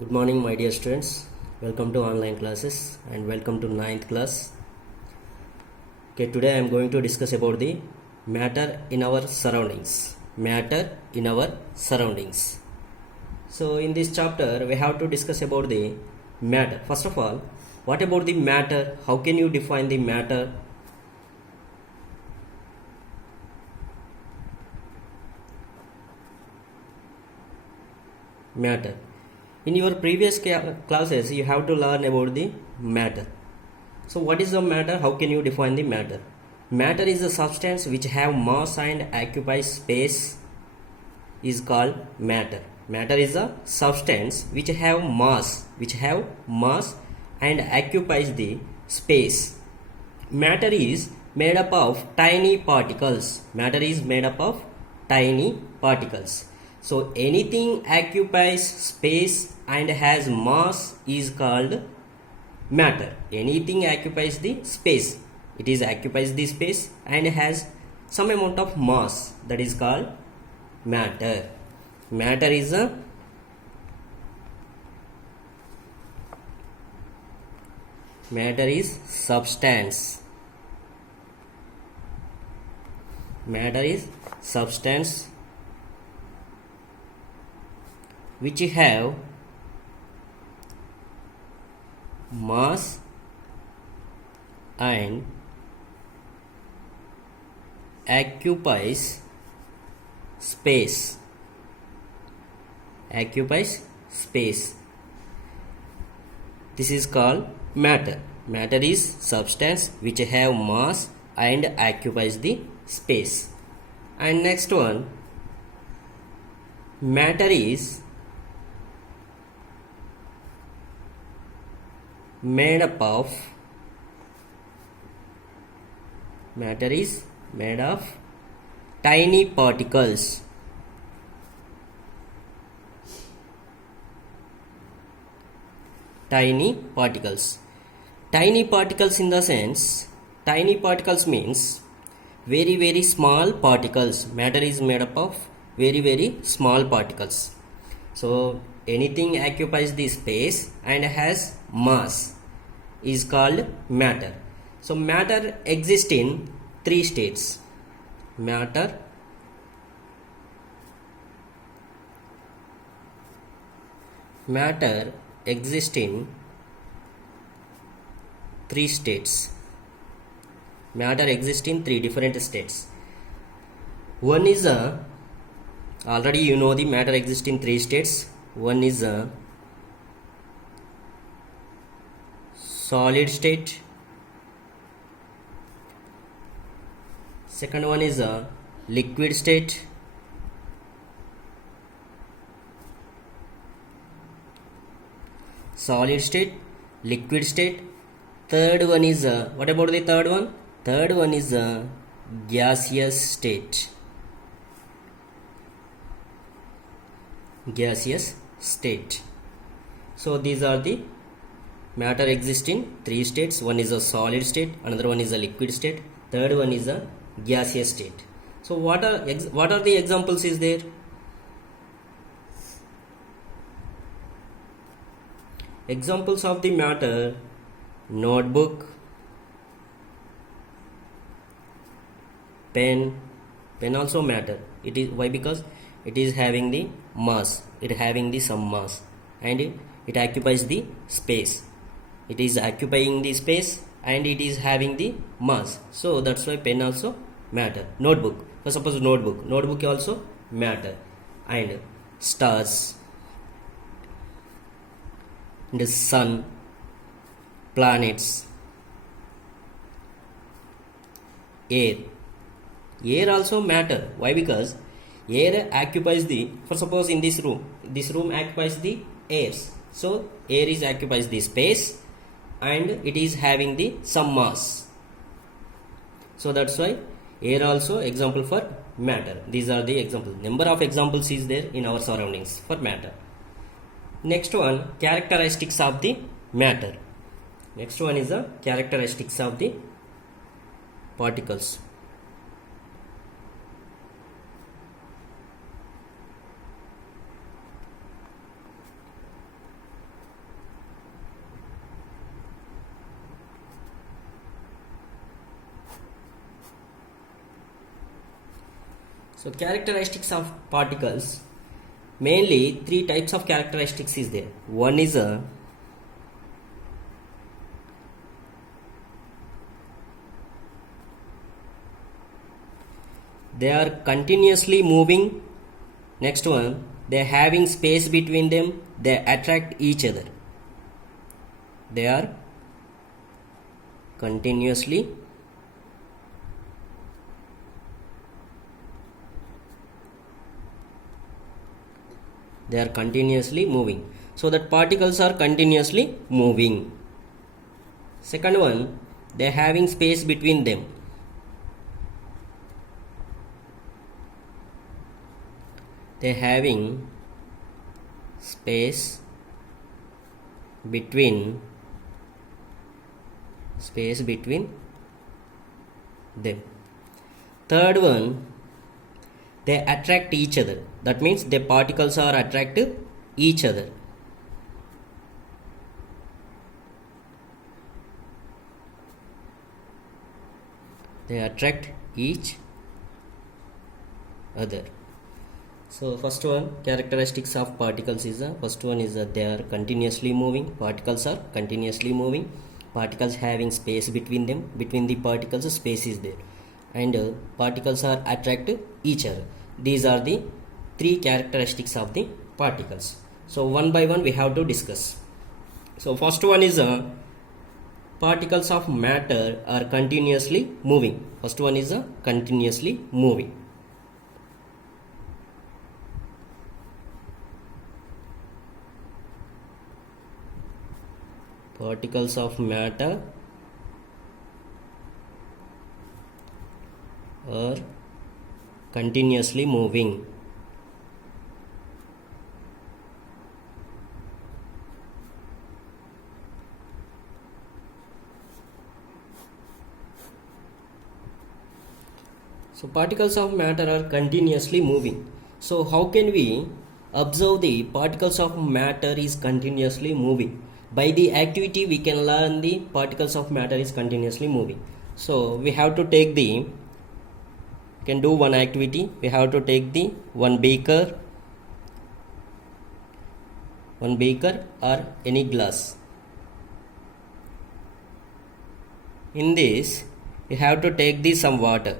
Good morning, my dear students. Welcome to online classes and welcome to ninth class. Okay, today I am going to discuss about the matter in our surroundings. Matter in our surroundings. So, in this chapter, we have to discuss about the matter. First of all, what about the matter? How can you define the matter? Matter. In your previous classes, you have to learn about the matter. So what is the matter? How can you define the matter? Matter is a substance which have mass and occupies space is called matter. Matter is a substance which have mass and occupies the space. Matter is made up of tiny particles. Matter is made up of tiny particles. So anything occupies space and has mass is called matter. Anything occupies the space. It is occupies the space and has some amount of mass, that is called matter. Matter is substance. Matter is substance which have mass and occupies space. This is called matter. Matter is substance which have mass and occupies the space. And next one, matter is made up of tiny particles. Tiny particles in the sense, tiny particles means very small particles. Matter is made up of very small particles. So anything occupies the space and has mass is called matter. So matter exists in three states. Matter exists in three states. Matter exists in three different states. One is already you know the matter exists in three states. One is a solid state. Second one is a liquid state. Solid state, liquid state. Third one is what about the third one? Third one is a gaseous state. So these are the matter exists in three states. One is a solid state, another one is a liquid state, third one is a gaseous state. So what are the examples is there? Examples of the matter: notebook, pen also matter. It is why? Because it is having the mass, some mass, and it occupies the space. It is occupying the space and it is having the mass. So that's why pen also matter. Notebook, for suppose notebook also matter. And stars, the sun, planets, air also matter. Why? Because air occupies the, for suppose in this room occupies the airs. So air is occupies the space and it is having the some mass. So that's why air also example for matter. These are the examples. Number of examples is there in our surroundings for matter. Next one, characteristics of the matter. Next one is the characteristics of the particles. So characteristics of particles, mainly three types of characteristics is there. One is a they are continuously moving. Next one, they are having space between them, they attract each other. They are continuously moving. So that particles are continuously moving. Second one, they are having space between them. They are having space between them. Third one, they attract each other. That means the particles are attractive each other. They attract each other. So first one, characteristics of particles is first one is that they are continuously moving. Particles are continuously moving. Particles having space between them. Between the particles, space is there, and particles are attractive each other. These are the three characteristics of the particles. So one by one we have to discuss. So first one is particles of matter are continuously moving. First one is continuously moving. Particles of matter are continuously moving. So particles of matter are continuously moving. So how can we observe the particles of matter is continuously moving? By the activity we can learn the particles of matter is continuously moving. So we have to take can do one activity. We have to take the one beaker or any glass. In this you have to take the some water.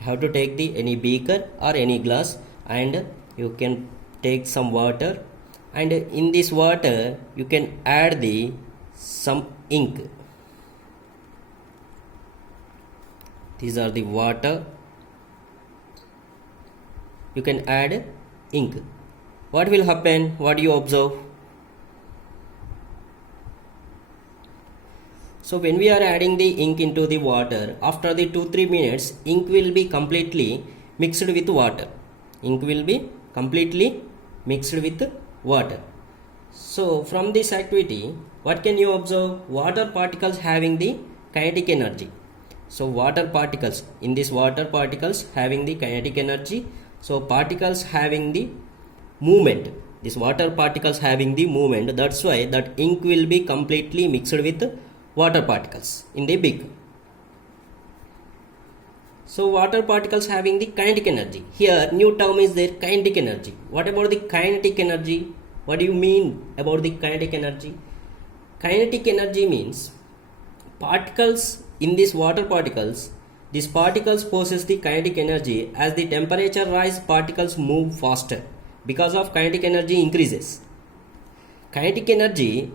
You have to take the any beaker or any glass, and you can take some water, and in this water you can add the some ink. These are the water. You can add ink. What will happen? What do you observe? So when we are adding the ink into the water, after the 2-3 minutes, ink will be completely mixed with water. Ink will be completely mixed with water. So from this activity, what can you observe? Water particles having the kinetic energy. So water particles, in this water particles having the kinetic energy. So particles having the movement. This water particles having the movement. That's why that ink will be completely mixed with water particles in the beaker. So water particles having the kinetic energy. Here new term is there, kinetic energy. What about the kinetic energy? What do you mean about the kinetic energy? Kinetic energy means particles in these water particles. These particles possess the kinetic energy. As the temperature rise, particles move faster because of kinetic energy increases. Kinetic energy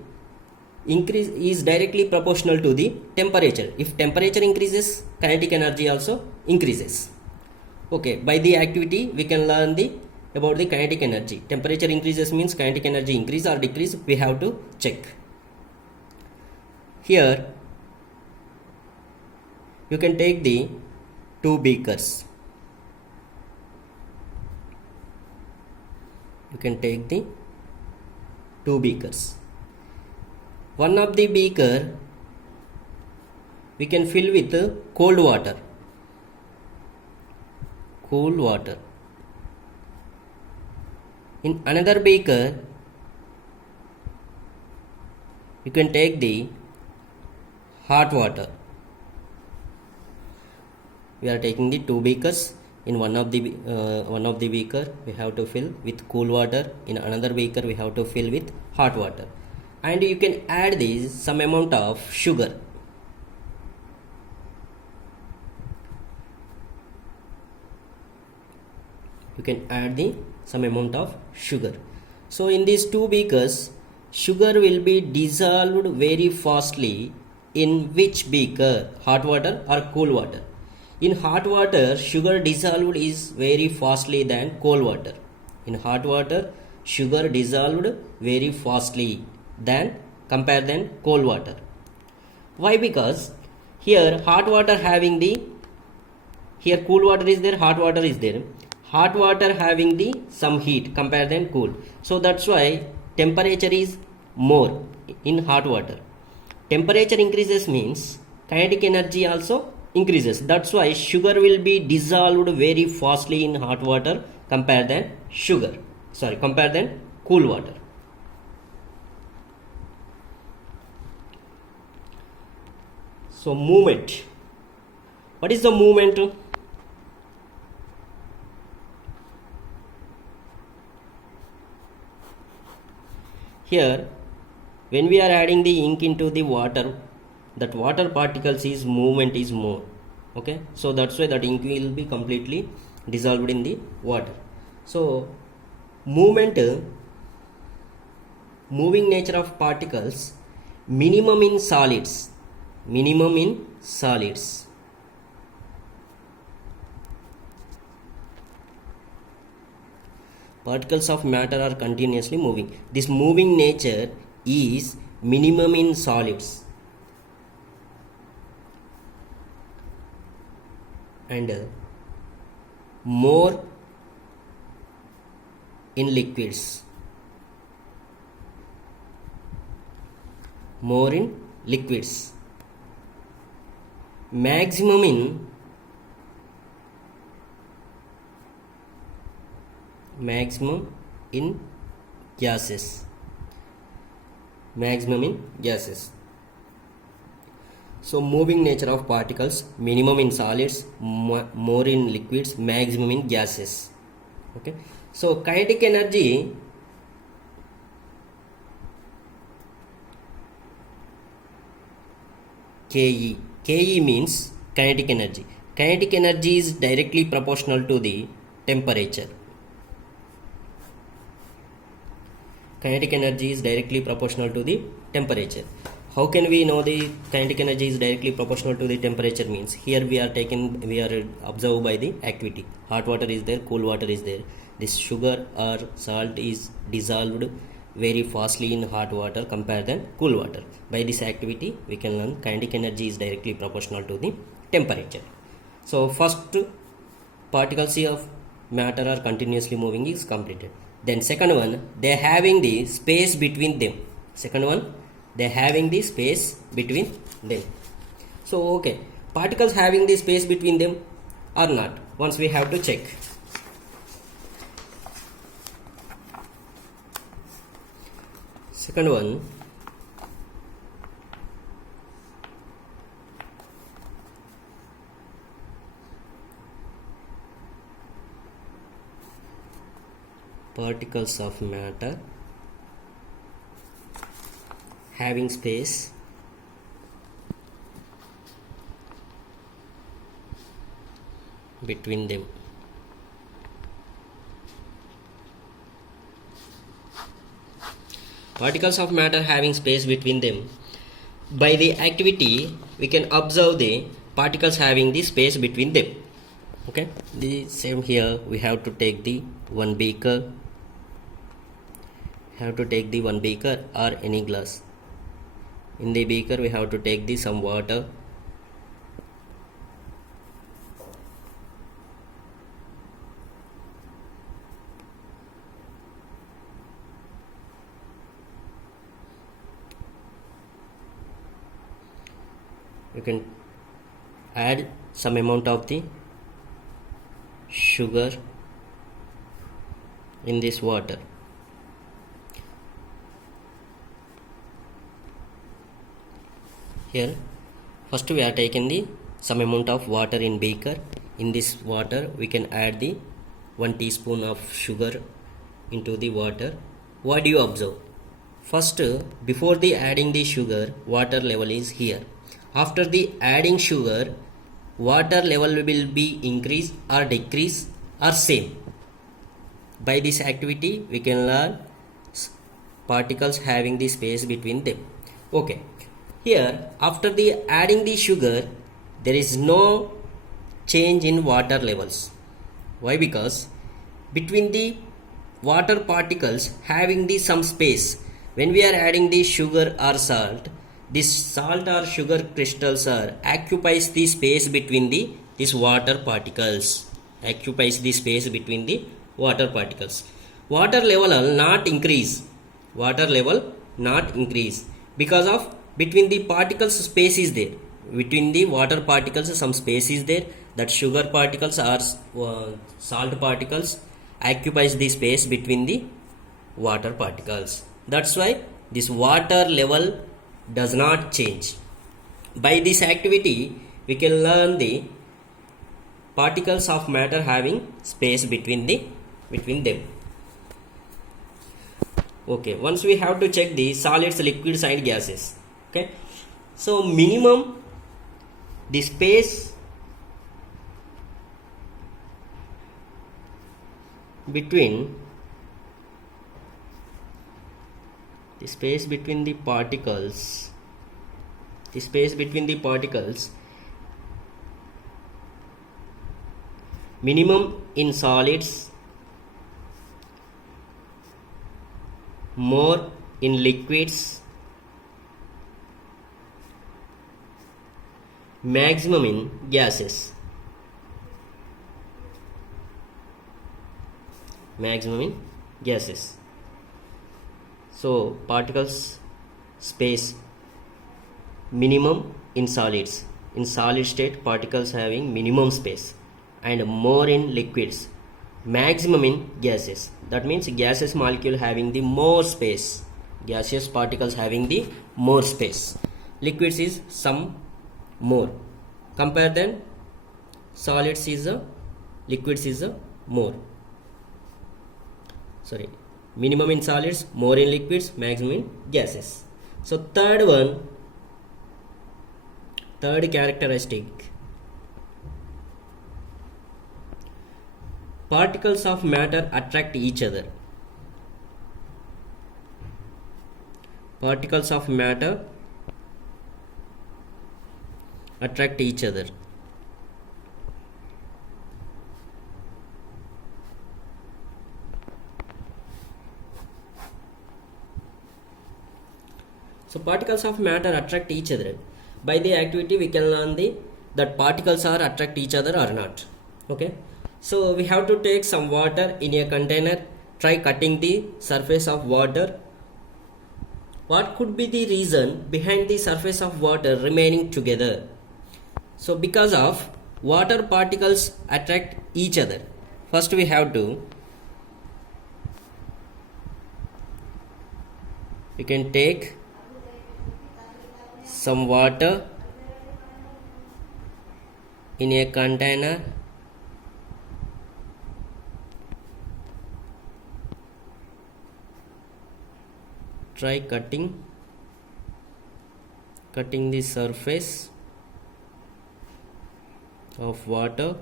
increase is directly proportional to the temperature. If temperature increases, kinetic energy also increases. Okay, by the activity we can learn about the kinetic energy. Temperature increases means kinetic energy increase or decrease. We have to check. Here you can take the two beakers. You can take the two beakers. One of the beaker we can fill with cold water. Cool water. In another beaker you can take the hot water. We are taking the two beakers. In one of the beaker we have to fill with cool water, in another beaker we have to fill with hot water, and you can add this some amount of sugar. You can add the some amount of sugar. So in these two beakers, sugar will be dissolved very fastly. In which beaker? Hot water or cool water? In hot water, sugar dissolved is very fastly than cold water. In hot water, sugar dissolved very fastly than cold water. Why? Because here hot water having the, here cool water is there, hot water is there. Hot water having the some heat compared than cool. So that's why temperature is more in hot water. Temperature increases means kinetic energy also increases. That's why sugar will be dissolved very fastly in hot water compared than cool water. So movement. What is the movement? Here, when we are adding the ink into the water, that water particles is movement is more. Okay, so that's why that ink will be completely dissolved in the water. So movement, moving nature of particles, minimum in solids. Particles of matter are continuously moving. This moving nature is minimum in solids and more in liquids. Maximum in gases. So moving nature of particles, minimum in solids, more in liquids, maximum in gases. Okay, so kinetic energy, KE means kinetic energy. Kinetic energy is directly proportional to the temperature. How can we know the kinetic energy is directly proportional to the temperature? Means here we are observed by the activity. Hot water is there, cool water is there. This sugar or salt is dissolved very fastly in hot water compared than cool water. By this activity we can learn kinetic energy is directly proportional to the temperature. So first particles of matter are continuously moving is completed. Then second one, they having the space between them. So okay, particles having the space between them or not, once we have to check. Second one, particles of matter having space between them. Particles of matter having space between them. By the activity we can observe the particles having the space between them. Okay, the same here we have to take the one beaker. Or any glass. In the beaker we have to take the some water. You can add some amount of the sugar in this water. Here first we are taking the some amount of water in beaker in this water we can add the 1 teaspoon of sugar into the water. What do you observe? First, before the adding the sugar, water level is here. After the adding sugar, water level will be increase or decrease or same. By this activity we can learn particles having the space between them. Okay, here after the adding the sugar, there is no change in water levels. Why? Because between the water particles having the some space, when we are adding the sugar or salt, this salt or sugar crystals are occupies the space between the this water particles, occupies the space between the water particles. Water level will not increase, water level not increase, because of between the particles space is there. Between the water particles some space is there, that sugar particles or salt particles occupies the space between the water particles. That's why this water level does not change. By this activity we can learn the particles of matter having space between them. Okay, once we have to check the solids, liquids and gases. Okay, so minimum the space between the particles, minimum in solids, more in liquids, maximum in gases. So particles space minimum in solids, in solid state particles having minimum space, and more in liquids, maximum in gases. That means gaseous molecule having the more space, gaseous particles having the more space. Liquids is some more, compare then solids is a, liquids is a more. Sorry, minimum in solids, more in liquids, maximum in gases. So third characteristic, particles of matter attract each other. Particles of matter attract each other. So particles of matter attract each other. By the activity we can learn that particles are attract each other or not. Okay, so we have to take some water in a container. Try cutting the surface of water. What could be the reason behind the surface of water remaining together? So because of water particles attract each other, first we have to, we can take some water in a container. Try cutting the surface of water.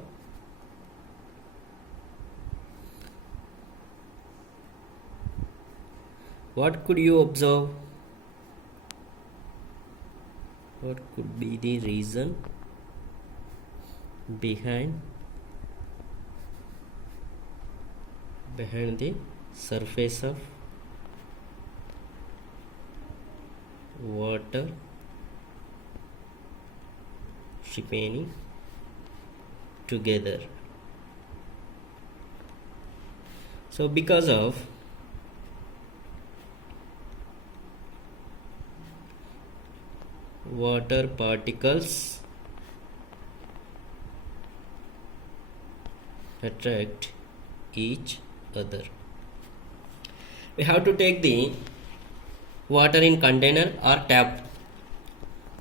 What could you observe? What could be the reason behind the surface of water remaining together? So because of water particles attract each other, we have to take the water in container or tap.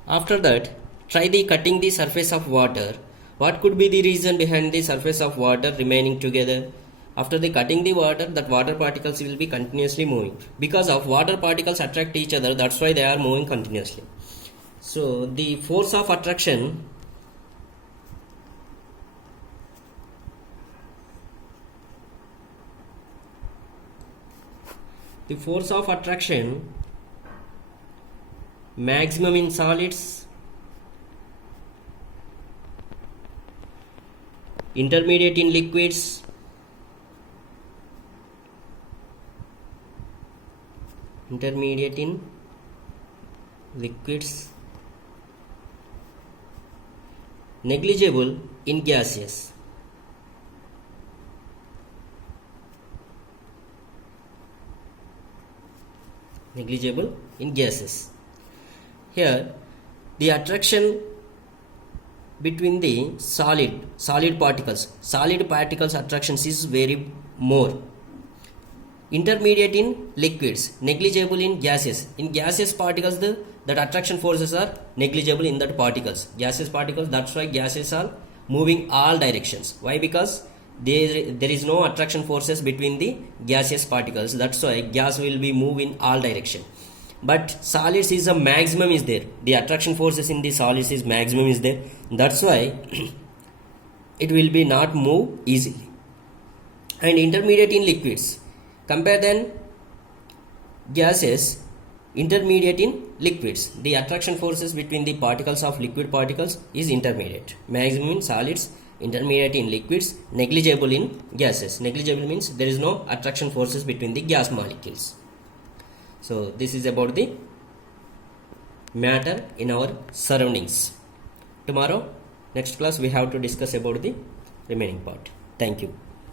After that, try the cutting the surface of water. What could be the reason behind the surface of water remaining together? After the cutting the water, that water particles will be continuously moving. Because of water particles attract each other, that's why they are moving continuously. So the force of attraction maximum in solids, intermediate in liquids, negligible in gaseous. Here the attraction between the solid particles attractions is very more. Intermediate in liquids, negligible in gaseous. In gaseous particles, that attraction forces are negligible in that particles. Gaseous particles, that's why gases are moving all directions. Why? Because there is no attraction forces between the gaseous particles. That's why gas will be moving in all direction. But solids is a maximum is there. The attraction forces in the solids is maximum is there. That's why it will be not move easily. And intermediate in liquids. Compare then gases, intermediate in liquids. The attraction forces between the particles of liquid particles is intermediate. Maximum in solids, intermediate in liquids, negligible in gases. Negligible means there is no attraction forces between the gas molecules. So this is about the matter in our surroundings. Tomorrow, next class, we have to discuss about the remaining part. Thank you.